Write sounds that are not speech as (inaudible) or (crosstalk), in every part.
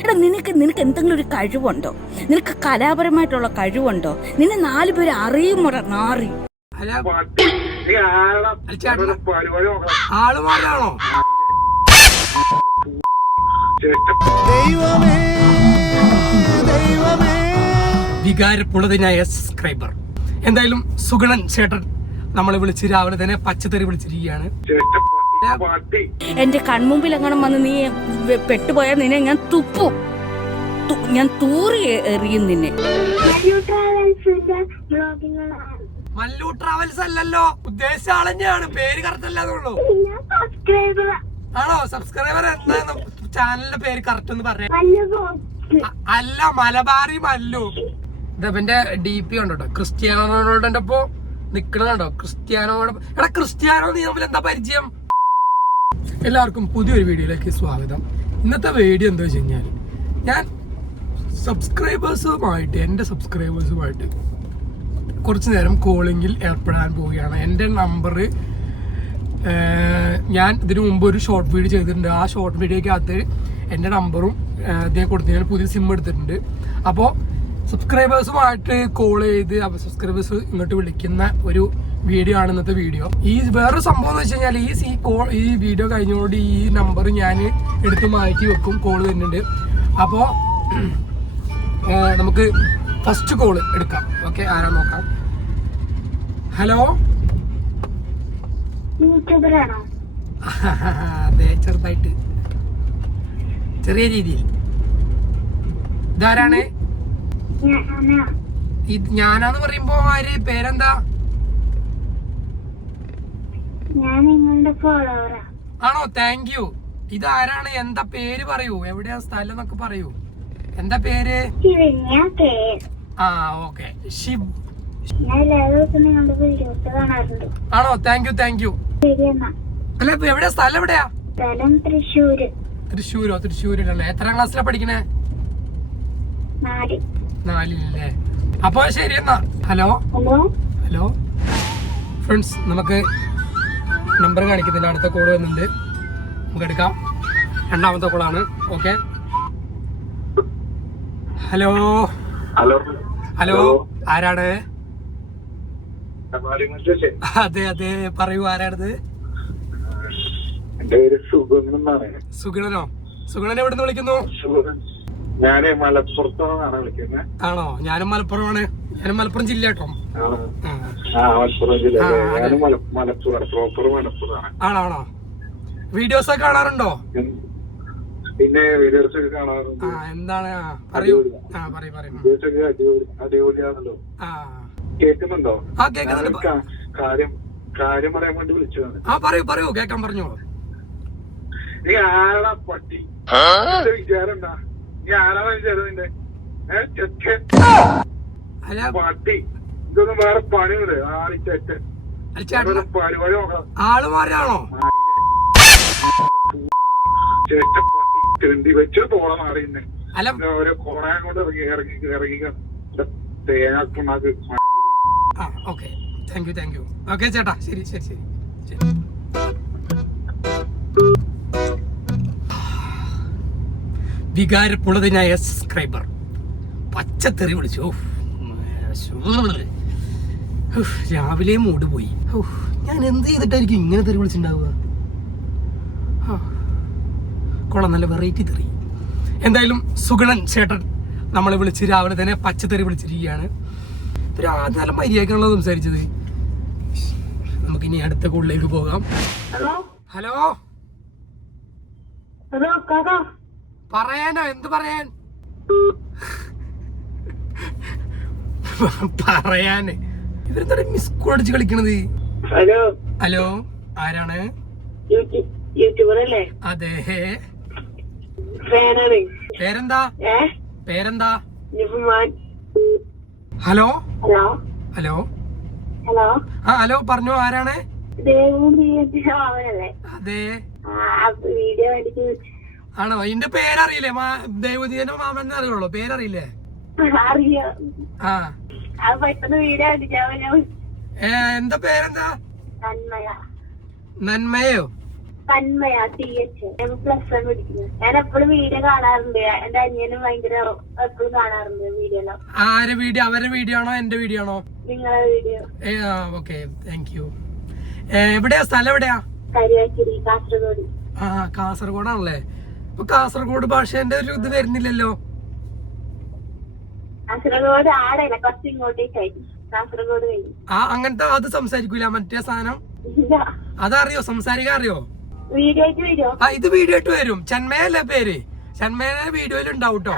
എടാ നിനക്ക് നിനക്ക് എന്തെങ്കിലും ഒരു കഴിവുണ്ടോ? നിനക്ക് കലാപരമായിട്ടുള്ള കഴിവുണ്ടോ? നിന്നെ നാല് പേര് അറിയുമോടാ നാറി. ചേട്ടൻ വികാരപ്പുള്ളതിനായ സബ്സ്ക്രൈബർ. എന്തായാലും സുഗണൻ ചേട്ടൻ നമ്മളെ വിളിച്ച് രാവിലെ തന്നെ പച്ചത്തറി വിളിച്ചിരിക്കുകയാണ്. എന്റെ കൺമുമ്പിൽ എങ്ങനെ വന്ന് നീ പെട്ടുപോയാൽ നിന്നെ ഞാൻ തുപ്പും. ഞാൻ തൂറി എറിയും നിന്നെ. മല്ലു ട്രാവൽസ് അല്ലല്ലോ. ഉദ്ദേശിച്ച ആളെന്നെയാണ് പേര് കറക്റ്റ് ആണോ? സബ്സ്ക്രൈബർ എന്താ? ചാനലിന്റെ പേര് കറക്റ്റ് എന്ന് പറയാം. അല്ല മലബാറി മല്ലു. ഇതപ്പന്റെ ഡി പി ഉണ്ടോ ക്രിസ്ത്യാനോ റൊണാൾഡോന്റെ ഒപ്പം നിക്കണതുണ്ടോ ക്രിസ്ത്യാനോടെ എടാ ക്രിസ്ത്യാനോ നീ തമ്മിൽ എന്താ പരിചയം? എല്ലാവർക്കും പുതിയൊരു വീഡിയോയിലേക്ക് സ്വാഗതം. ഇന്നത്തെ വീഡിയോ എന്താ വെച്ച് കഴിഞ്ഞാൽ ഞാൻ സബ്സ്ക്രൈബേഴ്സുമായിട്ട് എന്റെ സബ്സ്ക്രൈബേഴ്സുമായിട്ട് കുറച്ച് നേരം കോളിങ്ങിൽ ഏർപ്പെടാൻ പോവുകയാണ്. എന്റെ നമ്പർ ഞാൻ ഇതിനു മുമ്പ് ഒരു ഷോർട്ട് വീഡിയോ ചെയ്തിട്ടുണ്ട്. ആ ഷോർട്ട് വീഡിയോക്കകത്ത് എന്റെ നമ്പറും അദ്ദേഹം കൊടുത്ത് ഞാൻ പുതിയ സിം എടുത്തിട്ടുണ്ട്. അപ്പോൾ സബ്സ്ക്രൈബേഴ്സുമായിട്ട് കോൾ ചെയ്ത് സബ്സ്ക്രൈബേഴ്സ് ഇങ്ങോട്ട് വിളിക്കുന്ന ഒരു വീഡിയോ ആണ് ഇന്നത്തെ വീഡിയോ ഈ വേറൊരു സംഭവം എന്ന് വെച്ച് കഴിഞ്ഞാൽ ഈ സീ കോൾ ഈ വീഡിയോ കഴിഞ്ഞോട് ഈ നമ്പർ ഞാൻ എടുത്ത് മാറ്റി വെക്കും കോൾ വരുന്നുണ്ട്. അപ്പോൾ നമുക്ക് ഫസ്റ്റ് കോൾ എടുക്കാം. ഓക്കെ ആരാ നോക്കാം? ഹലോ അതെ ചെറുതായിട്ട്. ചെറിയ രീതിയിൽ. ഇതാരാണ്? ഇത് ഞാനാന്ന് പറയുമ്പോ ആര്? പേരെന്താ? ഞാൻ നിങ്ങളുടെ ഫോളോവറാ ആണോ? താങ്ക് യു ഇതാരാണ്? എന്താ പേര് പറയൂ? എവിടെയാ സ്ഥലം എന്നൊക്കെ പറയൂ. എന്താ പേര്? ആ ഓക്കെ. ആണോ? താങ്ക് യു താങ്ക് യു അല്ല ഇപ്പൊ എവിടെയാ? സ്ഥലം എവിടെയാ? സ്ഥലം തൃശ്ശൂര്. തൃശ്ശൂരോ? തൃശ്ശൂരിലല്ലേ? എത്രാം ക്ലാസ്സിലാ പഠിക്കണേ? നാല്. നാലിലല്ലേ? അപ്പൊ ശരി എന്നാ. ഹലോ ഹലോ ഹലോ ഫ്രണ്ട്സ് നമുക്ക് നമ്പർ കാണിക്കുന്നില്ല. അടുത്ത കോൾ വന്നിട്ടുണ്ട് നമുക്ക് എടുക്കാം. രണ്ടാമത്തെ കോളാണ് ഓക്കെ ഹലോ ഹലോ ഹലോ ആരാണ്. അതെ അതെ. പറയൂ ആരാണത്? സുഗണനോ? സുഗണൻ എവിടുന്ന് വിളിക്കുന്നു? ഞാൻ മലപ്പുറത്താണ് വിളിക്കുന്നത്. ആണോ? ഞാനും മലപ്പുറമാണ്. ഞാനും മലപ്പുറം ജില്ല കേട്ടോ മലപ്പുറം ജില്ല. ഞാനും മല- മലപ്പുറം പ്രോപ്പർ മലപ്പുറമാണ്. ആണോ ആണോ? വീഡിയോസ് ഒക്കെ കാണാറുണ്ടോ? പിന്നെ വീഡിയോസ് ഒക്കെ കാണാറുണ്ട്. ആ എന്താണ്? ആ പറയൂ. ആ പറയൂ പറയൂ. വീഡിയോസ് ഒക്കെ അടിപൊളി അടിപൊളിയാണല്ലോ. ആ. കേൾക്കുന്നുണ്ടോ കാര്യം കാര്യം പറയാൻ വേണ്ടി വിളിച്ചതാണ്. ആ പറയൂ പറയൂ. കേൾക്കാൻ പറഞ്ഞോളൂ നീ ആരാ പട്ടി? വിചാരം എന്താ? നീ ആരാ വിചാരം നിന്റെ? പട്ടി. ഇതൊന്നും വേറെ പണിയുണ്ട്. ആളി ചെക്കൻ അല്ല ചേട്ടൻ വേറെ പരിപാടി നോക്കണം. ആൾ മാറിയാണോ? ചേട്ടൻ പട്ടി തെണ്ടി വെച്ച് പോണ മാറിയുന്നേ അല്ല. ഓരോ കോണയം കൊണ്ട് ഇറങ്ങി ഇറങ്ങി ഇറങ്ങി തേങ്ങാക്കുണ്ടാക്ക് ആ okay. Thank you thank you okay ചേട്ടാ. ശരി ശരി ശരി. വികാരപ്പുള്ളതിനായ സബ്സ്ക്രൈബർ പച്ചത്തെറി വിളിച്ചു. ഓ, രാവിലെ മൂട് പോയി. ഞാൻ എന്ത് ചെയ്തിട്ടായിരിക്കും ഇങ്ങനെ തെറി വിളിച്ചിട്ടുണ്ടാവുക കൊള്ള നല്ല വെറൈറ്റി തെറി. എന്തായാലും സുഗണൻ ചേട്ടൻ നമ്മളെ വിളിച്ച് രാവിലെ തന്നെ പച്ചത്തെറി വിളിച്ചിരിക്കുകയാണ്. നല്ല മര്യാദക്കാണല്ലോ സംസാരിച്ചത്. നമുക്കിനി അടുത്ത കൂടുതലേക്ക് പോകാം. ഹലോ? ഹലോ? പറയാനോ? എന്ത് പറയാൻ? പറയാന്. ഇവരെന്താ മിസ് കോൾ അടിച്ച് കളിക്കണത്? ഹലോ. ഹലോ ആരാണ്? അതെ. പേരെന്താ? പേരെന്താ? ഹലോ? ഹലോ. ഹലോ? ആ ഹലോ പറഞ്ഞു ആരാണ്? അതെ. ആണോ? എന്റെ പേരറിയില്ലേ? ദേവതീനോ മാമൻ അറിയുള്ളൂ. പേരറിയില്ലേ? ആ. എന്താ പേരെന്താ? നന്മയ. തന്മയ സി എച്ച് ഞാൻ പ്ലസ് വൺ പഠിക്കുന്നത് ഞാൻ എപ്പോഴും വീഡിയോ കാണാറുണ്ട്. എന്റെ അനിയനും ഭയങ്കര എപ്പോഴും കാണാറുണ്ട് വീഡിയോ ആരെ വീഡിയോ? അവരുടെ വീഡിയോ ആണോ? എന്റെ വീഡിയോ ആണോ? നിങ്ങളെ വീഡിയോ. ഓക്കെ. താങ്ക് യു എവിടെയാ? സ്ഥലം എവിടെയാ? കരിയാക്കിരി കാസർഗോഡ്. ആ കാസർഗോഡ് ആണല്ലേ ഇപ്പൊ കാസർഗോഡ് ഭാഷേന്റെ ഒരു ഇത് വരുന്നില്ലല്ലോ. കാസർഗോഡ് ആടല്ല കുറച്ച് ഇങ്ങോട്ടേക്കായി. കാസർഗോഡ് കഴിഞ്ഞു. ആ അങ്ങനത്തെ അത് സംസാരിക്കൂല മറ്റേ സാധനം? അതറിയോ? സംസാരിക്കാൻ അറിയോ? വീഡിയോ ആയിട്ട് വരുമോ ആ ഇത് വീഡിയോ ആയിട്ട് വരും. ചെന്മയല്ലേ പേര്? ചെന്മയെ വീഡിയോയിൽ ഉണ്ടാവും കേട്ടോ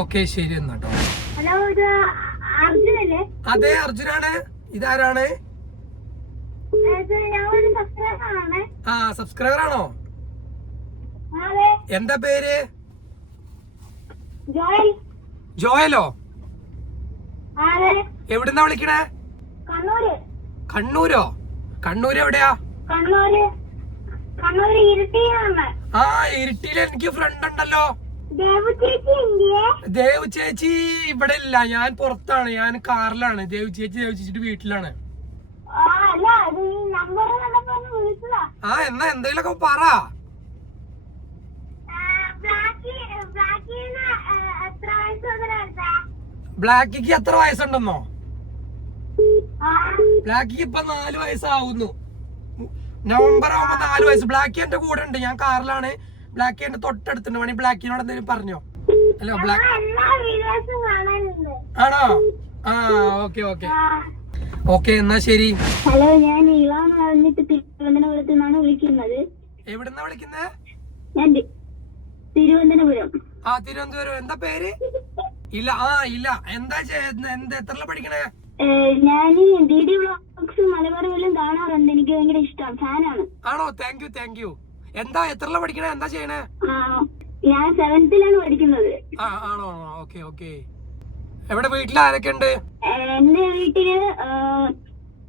ഓക്കെ. ശരി എന്നാട്ടോ ഹലോ ഇത് അർജുനല്ലേ? അതെ അർജുനാണ്. ഇതാരാണ്? ആ സബ്സ്ക്രൈബർ ആണോ എന്താ പേര്? ജോയൽ. ജോയലോ? എവിടുന്നാ വിളിക്കണേ? കണ്ണൂര്. കണ്ണൂരോ? കണ്ണൂർ എവിടെയാ? ആ ഇരുട്ടിയിൽ എനിക്ക് ഫ്രണ്ട് ഉണ്ടല്ലോ. ദേവ് ചേച്ചി ഇവിടെ ഇല്ല. ഞാൻ പുറത്താണ്. ഞാൻ കാറിലാണ്. ദേവ് ചേച്ചി ദേവ് ചേച്ചിയുടെ വീട്ടിലാണ്. ആ എന്നാ എന്തെങ്കിലുമൊക്കെ പറ. ബ്ലാക്കിക്ക് എത്ര വയസ്സുണ്ടെന്നോ? ബ്ലാക്കിക്ക് ഇപ്പൊ നാല് വയസ്സാവുന്നു. നവംബർ ആവുമ്പോ നാല് വയസ്സ്. ബ്ലാക്കി എന്റെ കൂടെ ഉണ്ട്. ഞാൻ കാറിലാണ്. ബ്ലാക്കി എന്റെ തൊട്ടടുത്തുണ്ട്. വേണി ബ്ലാക്കിനോട് എന്തെങ്കിലും പറഞ്ഞോ? ഹലോ ബ്ലാക്ക് ആണോ? ആ ഓക്കെ ഓക്കെ. ഓക്കെ എന്നാ ശരി. ഹലോ ഞാൻ നീളാന്ന് പറഞ്ഞിട്ട് തിരുവനന്തപുരത്ത് നിന്നാണ് വിളിക്കുന്നത്. എവിടുന്നാ വിളിക്കുന്നേ? ഞാൻ തിരുവനന്തപുരം. ആ തിരുവനന്തപുരം. എന്താ പേര്? ഇല്ല ആ ഇല്ല. എന്താ എന്താ എത്ര പഠിക്കണേ? ഞാൻ ഡി ഡി വ്ളോഗ്സ് മലബാറുമെല്ലാം കാണാറുണ്ട്. എനിക്ക് ഭയങ്കര ഇഷ്ടം. ഫാനാണ്. ആണോ? താങ്ക് യു താങ്ക് യു എന്താ എത്ര പഠിക്കണേ? എന്താ ചെയ്യണേ? ഞാൻ സെവൻത്തിലാണ് പഠിക്കുന്നത്. ആ ആണോ ഓക്കെ ഓക്കെ എവിടെ വീട്ടിൽ ആരൊക്കെ ഉണ്ട് എന്റെ വീട്ടിൽ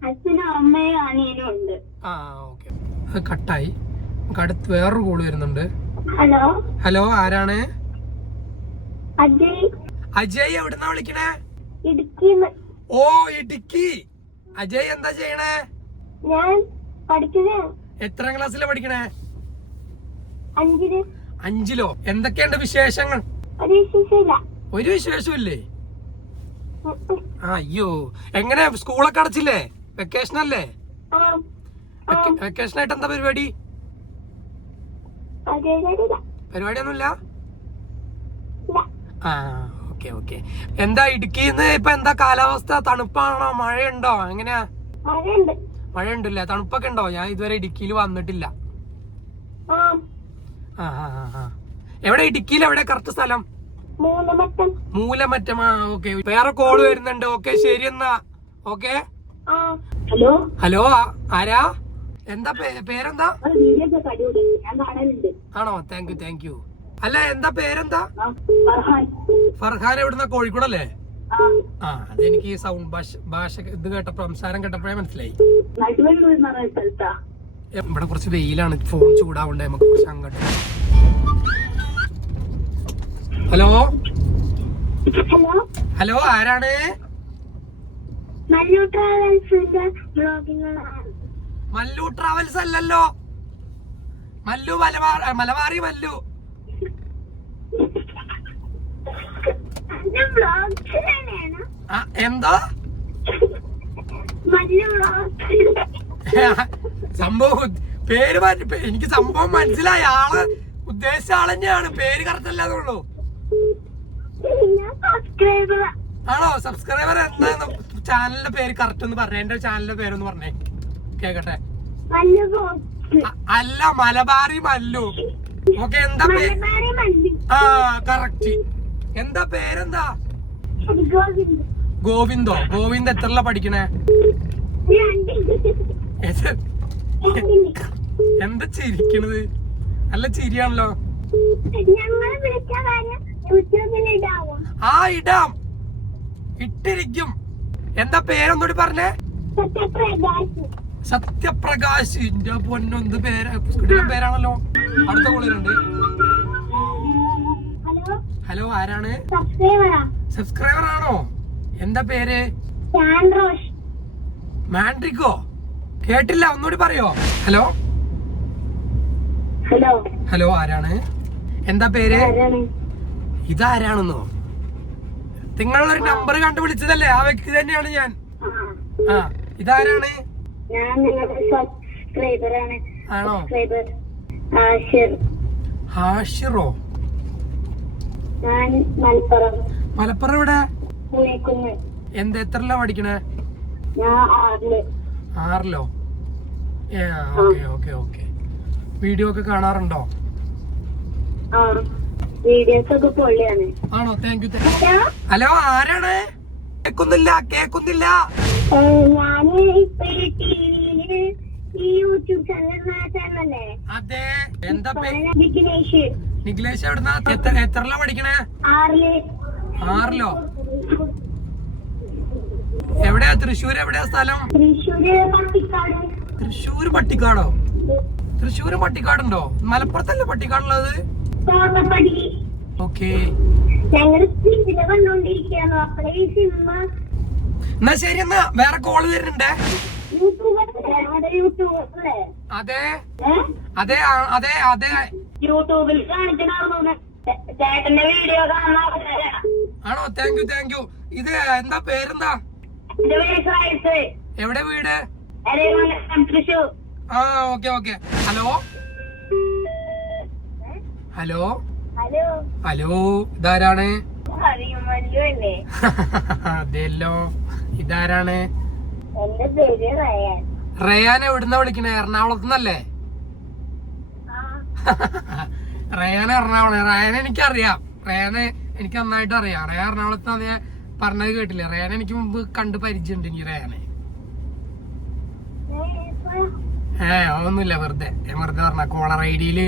അച്ഛനും അമ്മയും അനിയനും ഉണ്ട്. ആ ഓക്കെ കട്ടായി. നമുക്ക് അടുത്ത് വേറൊരു കോൾ വരുന്നുണ്ട്. ഹലോ? ഹലോ ആരാണ്? അജയ്. അജയ് എവിടുന്നാ വിളിക്കണേ? ഇടുക്കി ഓ ഇടുക്കി. അജയ് എന്താ ചെയ്യണേ? ഞാൻ പഠിക്കുന്നത് എത്രാം ക്ലാസ്സിലാ പഠിക്കണേ? അഞ്ചിൽ. അഞ്ചിലോ? എന്തൊക്കെയുണ്ട് വിശേഷങ്ങൾ? ഒരു വിശേഷമില്ല. ഒരു വിശേഷമില്ലേ അയ്യോ. എങ്ങനെ? സ്കൂളൊക്കെ അടച്ചില്ലേ? വെക്കേഷൻ അല്ലേ? വെക്കേഷൻ ആയിട്ട് എന്താ പരിപാടി. പരിപാടിയൊന്നുമില്ല. ആ ഓക്കെ ഓക്കെ. എന്താ ഇടുക്കിന്ന് ഇപ്പൊ എന്താ കാലാവസ്ഥ? തണുപ്പാണോ? മഴയുണ്ടോ? എങ്ങനെയാ? മഴയുണ്ട്. മഴയുണ്ടല്ലേ? തണുപ്പൊക്കെ ഉണ്ടോ? ഞാൻ ഇതുവരെ ഇടുക്കിയിൽ വന്നിട്ടില്ല. ആ. എവിടെ? ഇടുക്കിയിൽ എവിടെ? കറക്റ്റ് സ്ഥലം? മൂലമറ്റം. ആ ഓക്കെ. വേറെ കോൾ വരുന്നുണ്ട്. ഓക്കെ ശരി എന്നാ. ഓക്കെ. ഹലോ? ഹലോ ആരാ? എന്താ പേരെന്താ? ആണോ താങ്ക് യു താങ്ക് യു അല്ല എന്താ പേരെന്താ? ഫർഹാൻ എവിടുന്ന? കോഴിക്കോട് അല്ലേ ആ അതെനിക്ക് ഈ സൗണ്ട് ഭാഷ ഭാഷ ഇത് കേട്ടപ്പോ സംസാരം കേട്ടപ്പോഴേ മനസ്സിലായി. ഇവിടെ കുറച്ച് വെയിലാണ്. ഫോൺ ചൂടാവണ്ടേ? നമുക്ക് കുറച്ച് അങ്ങോട്ട്. ഹലോ ഹലോ ആരാണ്? മല്ലു ട്രാവൽസ് അല്ലല്ലോ. മല്ലു മലബാർ മലബാറി മല്ലു. എന്തോ? സംഭവം പേര് എനിക്ക് സംഭവം മനസ്സിലായി. ആൾ ഉദ്ദേശിച്ച ആൾ തന്നെയാണ്. പേര് കറക്റ്റ് അല്ലാതുള്ളൂ ആണോ? സബ്സ്ക്രൈബർ എന്താ ചാനലിന്റെ പേര് കറക്റ്റ് ഒന്ന് പറഞ്ഞേ. എന്റെ ചാനലിന്റെ പേരൊന്ന് പറഞ്ഞേ. കേക്കട്ടെ. അല്ല മലബാറി മല്ലു. ഓക്കെ എന്താ പേര് ആ കറക്റ്റ് എന്താ പേരെന്താ? ഗോവിന്ദോ. ഗോവിന്ദ്? എത്രല്ല പഠിക്കണേ? എന്താ ചിരിക്കണത്? നല്ല ചിരിയാണല്ലോ. ആ ഇടാം. ഇട്ടിരിക്കും. എന്താ പേരൊന്നുകൂടി പറഞ്ഞേ? സത്യപ്രകാശ് എന്റെ പൊന്നൊന്ത് പേര്? കുട്ടിയുടെ പേരാണല്ലോ. അടുത്ത കോളിലുണ്ട്. ഹലോ ആരാണ്? സബ്സ്ക്രൈബർ ആണോ എന്താ പേര്? മാൻഡ്രിക്കോ കേട്ടില്ല ഒന്നുകൂടി പറയോ? ഹലോ? ഹലോ. ആരാണ്? എന്താ പേര്? ഇതാരാണെന്നോ? നിങ്ങളൊരു നമ്പർ കണ്ടുപിടിച്ചതല്ലേ? ആ വ്യക്തി തന്നെയാണ് ഞാൻ. ആ ഇതാരാണ്? ഞാൻ നിങ്ങളുടെ ആണോ. സബ്സ്ക്രൈബർ ആഷിർ ഹാഷിറോ? ഞാൻ മലപ്പുറം. മലപ്പുറം ഇവിടെ പുളിക്കുന്ന് എന്ത് എത്രല്ല പഠിക്കണേ? ഞാൻ ആറിൽ. ആറിലോ? ഏ ഓക്കെ ഓക്കെ ഓക്കെ. വീഡിയോ ഒക്കെ കാണാറുണ്ടോ? ആ വീഡിയോസ് ഒക്കെ പൊള്ളിയാണ്. ആണോ? Thank you hello? ആരാണ്? കേക്കുന്നില്ല കേക്കുന്നില്ല ഇപ്പൊ ഈ ടിവിയിൽ ഈ യൂട്യൂബ് ചാനൽ അതെ. എന്താ പേര് നിഖിലേഷ് എവിടുന്ന? എത്ര പഠിക്കണേ? ആറിൽ? ആറിലോ എവിടെയാ? തൃശ്ശൂർ എവിടെയാ സ്ഥലം? തൃശ്ശൂര് പട്ടിക്കാട്? തൃശ്ശൂർ പട്ടിക്കാടോ തൃശ്ശൂർ പട്ടിക്കാടുണ്ടോ? മലപ്പുറത്തല്ലേ പട്ടിക്കാടുള്ളത്? തോട്ടപ്പടി. ഓക്കെ. ഞങ്ങൾ അപ്പഴേ സിനിമ എന്നാ ശരി എന്നാ. വേറെ കോൾ വരുന്നുണ്ടേ. യൂട്യൂബല്ലേ അതെ അതെ അതെ അതെ. യൂട്യൂബിൽ ചേട്ടന്റെ വീഡിയോ. ആണോ? താങ്ക് യു താങ്ക് യു ഇത് എന്താ പേരെന്താ? എവിടെ വീട്? ആ okay okay hello hello? Hello ഇതാരാണ്? (laughs) അതെല്ലോ. ഇതാരാണ്? റയാൻ. എവിടുന്ന വിളിക്കണേ? എറണാകുളത്തുനിന്നല്ലേ (laughs) റയാൻ എറണാകുളം. റയാൻ എനിക്കറിയാം. റയാനെ എനിക്ക് നന്നായിട്ട് അറിയാം. റയാൻ എറണാകുളത്ത് ഞാൻ പറഞ്ഞത് കേട്ടില്ലേ? റയാൻ എനിക്ക് മുമ്പ് കണ്ട് പരിചയമുണ്ട് എനിക്ക് റയാനെ. ഏ ഒന്നുമില്ല വെറുതെ. വെറുതെ പറഞ്ഞ കോളർ ഐ ഡിയിൽ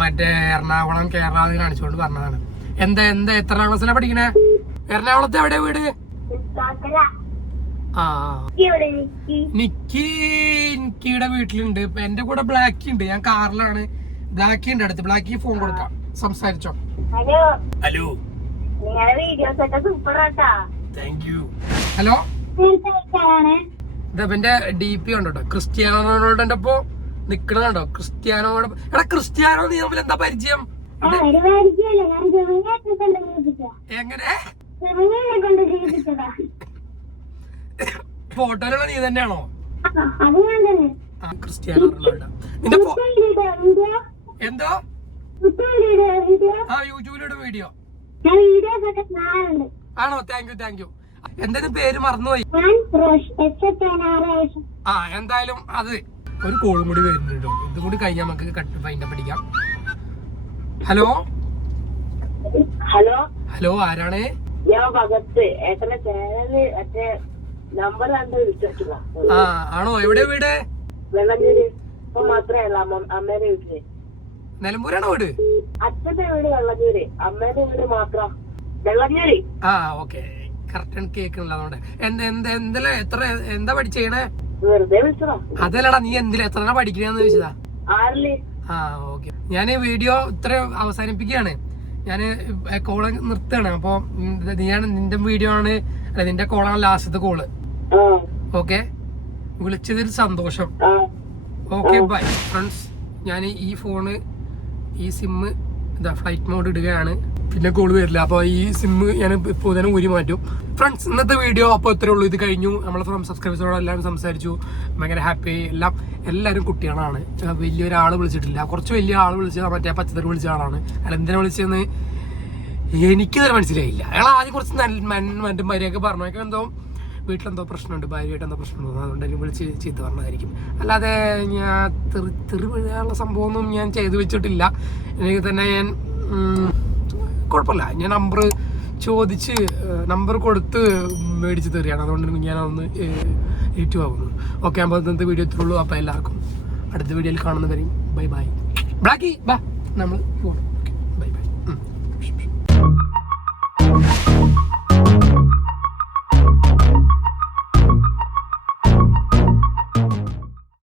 മറ്റേ എറണാകുളം കേരള കാണിച്ചുകൊണ്ട് പറഞ്ഞതാണ്. എന്താ എന്താ എത്ര ക്ലാസ്സിലാ പഠിക്കണേ? എറണാകുളത്ത് എവിടെ വീട്? ആ. നിക്കി? നിക്കി നിക്കിയുടെ വീട്ടിലുണ്ട്. എന്റെ കൂടെ ബ്ലാക്കി ഉണ്ട്. ഞാൻ കാറിലാണ്. ബ്ലാക്കി ഉണ്ട് അടുത്ത്. ബ്ലാക്കി ഫോൺ കൊടുക്കാം. സംസാരിച്ചോ. ഹലോ. ഹലോ. നിങ്ങളുടെ വീഡിയോസ് ഒക്കെ സൂപ്പർ ആട്ടാ. Thank you hello. എന്റെ ഇതെന്റെ ഡി പി കണ്ടോ ക്രിസ്ത്യാനോ റൊണാൾഡോന്റെ ഒപ്പോ നിക്കണ കണ്ടോ ക്രിസ്ത്യാനോടെ എടാ ക്രിസ്ത്യാനോ നീ തമ്മിൽ എന്താ പരിചയം? എങ്ങനെ? ഫോട്ടോയിലുള്ള നീ തന്നെയാണോ? Cristiano Ronaldo. നിന്റെ എന്തോ? ആ യൂട്യൂബിലൂടെ വീഡിയോ. ആണോ? Thank you thank you. എന്തായാലും പേര് മറന്നുപോയി? ആ എന്തായാലും അത്. ഒരു കോളും കൂടി വരുന്നുണ്ടോ. ഇതും കൂടി കഴിഞ്ഞാൽ നമുക്ക് കട്ട് ഫൈന്റെ പഠിക്കാം ഹലോ? ഹലോ? ഹലോ ആരാണ്? ഞാൻ ഭഗത്ത് ഏട്ടന്റെ ചാനൽ മറ്റേ നമ്പർ കണ്ട് വിളിച്ചിട്ടില്ല ആ ആണോ? എവിടെ വീട്? ഇപ്പൊ വീട്ടിൽ. നിലമ്പൂരാണോ വീട്? അച്ഛന്റെ വീട് വെള്ളഞ്ചേരി അമ്മേന്റെ വീട് മാത്രം. വെള്ളഞ്ചേരി ആ ഓക്കെ. കറക്റ്റ് കേൾക്കണില്ല അതുകൊണ്ട്. എന്ത് എത്ര എന്താ പഠിച്ചേണേ വെറുതെ വിളിച്ചതാ. അതല്ലടാ നീ എന്തിലാ? എത്ര പഠിക്കണെന്ന് ചോദിച്ചതാ? ആറിൽ. ആ ഓക്കെ. ഞാൻ വീഡിയോ ഇത്ര അവസാനിപ്പിക്കുകയാണ്. ഞാൻ കോൾ നിർത്തുകയാണ്. അപ്പോൾ ഞാൻ നിന്റെ വീഡിയോ ആണ് അല്ല നിന്റെ കോളാണ് ലാസ്റ്റത്തെ കോൾ ഓക്കെ വിളിച്ചതിൽ സന്തോഷം. ഓക്കെ ബൈ ഫ്രണ്ട്സ് ഞാൻ ഈ ഫോണ് ഈ സിമ്മ് ഇതാ ഫ്ലൈറ്റ് മോഡ് ഇടുകയാണ്. പിന്നെ കോൾ വരില്ല. അപ്പോൾ ഈ സിം ഞാൻ ഇപ്പോൾ തന്നെ ഊരി മാറ്റും. ഫ്രണ്ട്സ് ഇന്നത്തെ വീഡിയോ അപ്പോൾ ഇത്രേ ഉള്ളൂ. ഇത് കഴിഞ്ഞു. നമ്മൾ ഫ്രം സബ്സ്ക്രൈബേഴ്സോട് എല്ലാവരും സംസാരിച്ചു. ഭയങ്കര ഹാപ്പി എല്ലാം എല്ലാവരും കുട്ടികളാണ്. വലിയൊരാൾ വിളിച്ചിട്ടില്ല. കുറച്ച് വലിയ ആൾ വിളിച്ചത് മറ്റേ പച്ചത്തറി വിളിച്ച ആളാണ്. അയാൾ എന്തിനാ വിളിച്ചതെന്ന് എനിക്ക് തന്നെ മനസ്സിലായില്ല. അയാൾ ആദ്യം കുറച്ച് നല്ല മറ്റും മറ്റേ മര്യാദ പറഞ്ഞു. എന്തോ വീട്ടിലെന്തോ പ്രശ്നമുണ്ട് ഭാര്യയായിട്ട് എന്തോ പ്രശ്നമുണ്ട്. അതുകൊണ്ട് എനിക്ക് വിളിച്ച് ചീത്ത പറഞ്ഞതായിരിക്കും. അല്ലാതെ ഞാൻ തെറി തെറി വീഴാനുള്ള സംഭവമൊന്നും ഞാൻ ചെയ്തു വെച്ചിട്ടില്ല. എനിക്ക് തന്നെ ഞാൻ കുഴപ്പമില്ല. ഞാൻ നമ്പർ ചോദിച്ച് നമ്പർ കൊടുത്ത് മേടിച്ച് തെറിയാണ് അതുകൊണ്ട് ഞാനതൊന്ന് ഏറ്റുമാകുന്നു ഓക്കെ അപ്പോൾ ഇന്നത്തെ വീഡിയോ എത്തുള്ളൂ അപ്പോൾ എല്ലാവർക്കും അടുത്ത വീഡിയോയിൽ കാണുന്നവരെയും ബൈ ബൈ ബ്ലാക്കി ബാ. നമ്മൾ പോകണം